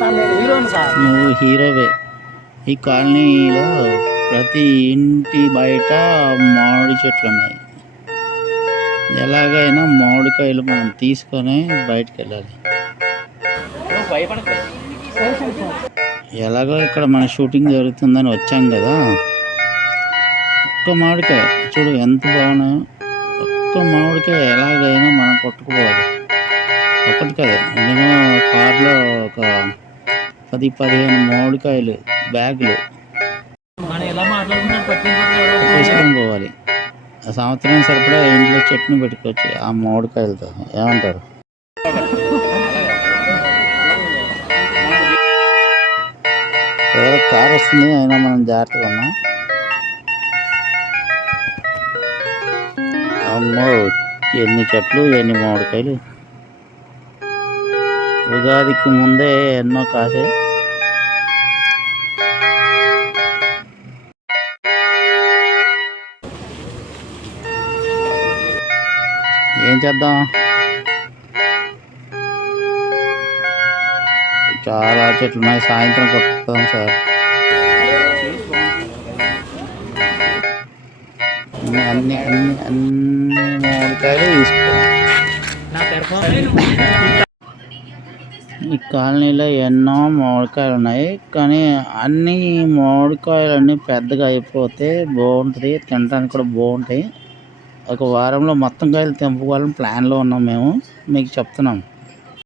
నువ్వు హీరోవే. ఈ కాలనీలో ప్రతి ఇంటి బయట మామిడి చెట్లు ఉన్నాయి. ఎలాగైనా మామిడికాయలు మనం తీసుకొని బయటికి వెళ్ళాలి. ఎలాగో ఇక్కడ మన షూటింగ్ జరుగుతుందని వచ్చాం కదా. ఒక్క మామిడికాయ చూడు ఎంత బాగున్నాయో. ఒక్క మామిడికాయ ఎలాగైనా మనం కొట్టుకుపోవాలి. ఒకటి కదా, నేను కార్లో ఒక 10-15 మామిడికాయలు బ్యాగులు తీసుకొని పోవాలి. ఆ సంవత్సరం సరిపడా ఇంట్లో చట్నీ పెట్టుకోవచ్చు ఆ మామిడికాయలతో. ఏమంటారు? కారు వస్తుంది, అయినా మనం జాగ్రత్తగా ఉన్నాం. అమ్మో, ఎన్ని చెట్లు, ఎన్ని మామిడికాయలు. ఉగాదికి ముందే ఎన్నో కాసాయి. ఏం చేద్దాం, చాలా చెట్లు ఉన్నాయి. సాయంత్రం కొట్టుకుందాం సార్. అన్ని అన్ని అన్ని మామిడికాయలు తీసుకోవాలి. ఈ కాలనీలో ఎన్నో మామిడికాయలు ఉన్నాయి, కానీ అన్ని మామిడికాయలన్నీ పెద్దగా అయిపోతే బాగుంటుంది, తినడానికి కూడా బాగుంటాయి. ఒక వారంలో మొత్తం కాయలు తెంపుకోవాలని ప్లాన్లో ఉన్నాం మేము. మీకు చెప్తున్నాం.